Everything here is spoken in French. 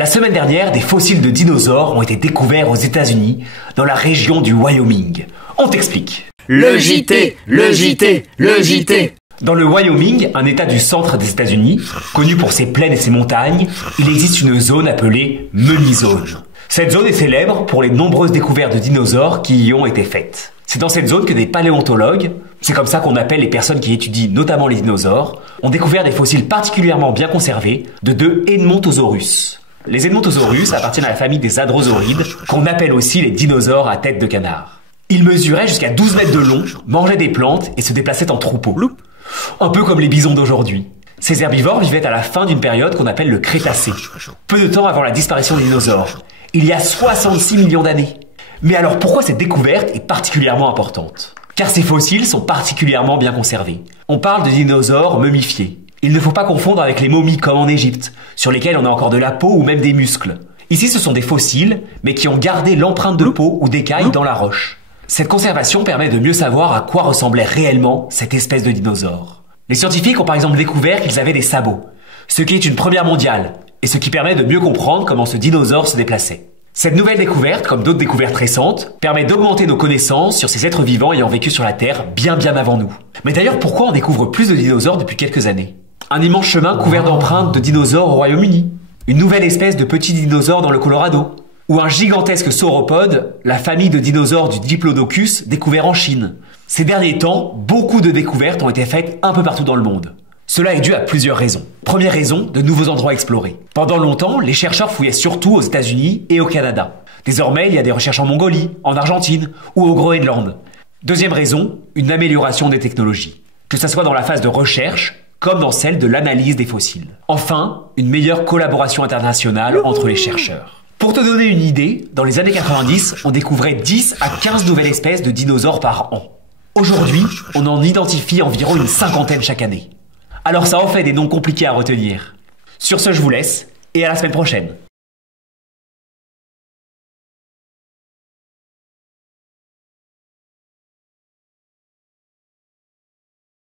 La semaine dernière, des fossiles de dinosaures ont été découverts aux États-Unis, dans la région du Wyoming. On t'explique. Le JT, le JT, le JT. Dans le Wyoming, un état du centre des États-Unis, connu pour ses plaines et ses montagnes, il existe une zone appelée Mummy Zone. Cette zone est célèbre pour les nombreuses découvertes de dinosaures qui y ont été faites. C'est dans cette zone que des paléontologues, c'est comme ça qu'on appelle les personnes qui étudient notamment les dinosaures, ont découvert des fossiles particulièrement bien conservés de deux Edmontosaurus. Les Edmontosaurus appartiennent à la famille des hadrosaurides, qu'on appelle aussi les dinosaures à tête de canard. Ils mesuraient jusqu'à 12 mètres de long, mangeaient des plantes et se déplaçaient en troupeau. Un peu comme les bisons d'aujourd'hui. Ces herbivores vivaient à la fin d'une période qu'on appelle le Crétacé, peu de temps avant la disparition des dinosaures, il y a 66 millions d'années. Mais alors pourquoi cette découverte est particulièrement importante? Car ces fossiles sont particulièrement bien conservés. On parle de dinosaures momifiés. Il ne faut pas confondre avec les momies comme en Égypte, sur lesquelles on a encore de la peau ou même des muscles. Ici ce sont des fossiles, mais qui ont gardé l'empreinte de peau ou d'écailles dans la roche. Cette conservation permet de mieux savoir à quoi ressemblait réellement cette espèce de dinosaure. Les scientifiques ont par exemple découvert qu'ils avaient des sabots, ce qui est une première mondiale, et ce qui permet de mieux comprendre comment ce dinosaure se déplaçait. Cette nouvelle découverte, comme d'autres découvertes récentes, permet d'augmenter nos connaissances sur ces êtres vivants ayant vécu sur la Terre bien avant nous. Mais d'ailleurs, pourquoi on découvre plus de dinosaures depuis quelques années? Un immense chemin couvert d'empreintes de dinosaures au Royaume-Uni, une nouvelle espèce de petits dinosaures dans le Colorado, ou un gigantesque sauropode, la famille de dinosaures du Diplodocus, découvert en Chine. Ces derniers temps, beaucoup de découvertes ont été faites un peu partout dans le monde. Cela est dû à plusieurs raisons. Première raison, de nouveaux endroits explorés. Pendant longtemps, les chercheurs fouillaient surtout aux États-Unis et au Canada. Désormais, il y a des recherches en Mongolie, en Argentine ou au Groenland. Deuxième raison, une amélioration des technologies. Que ce soit dans la phase de recherche, comme dans celle de l'analyse des fossiles. Enfin, une meilleure collaboration internationale entre les chercheurs. Pour te donner une idée, dans les années 90, on découvrait 10 à 15 nouvelles espèces de dinosaures par an. Aujourd'hui, on en identifie environ une cinquantaine chaque année. Alors ça en fait des noms compliqués à retenir. Sur ce, je vous laisse, et à la semaine prochaine.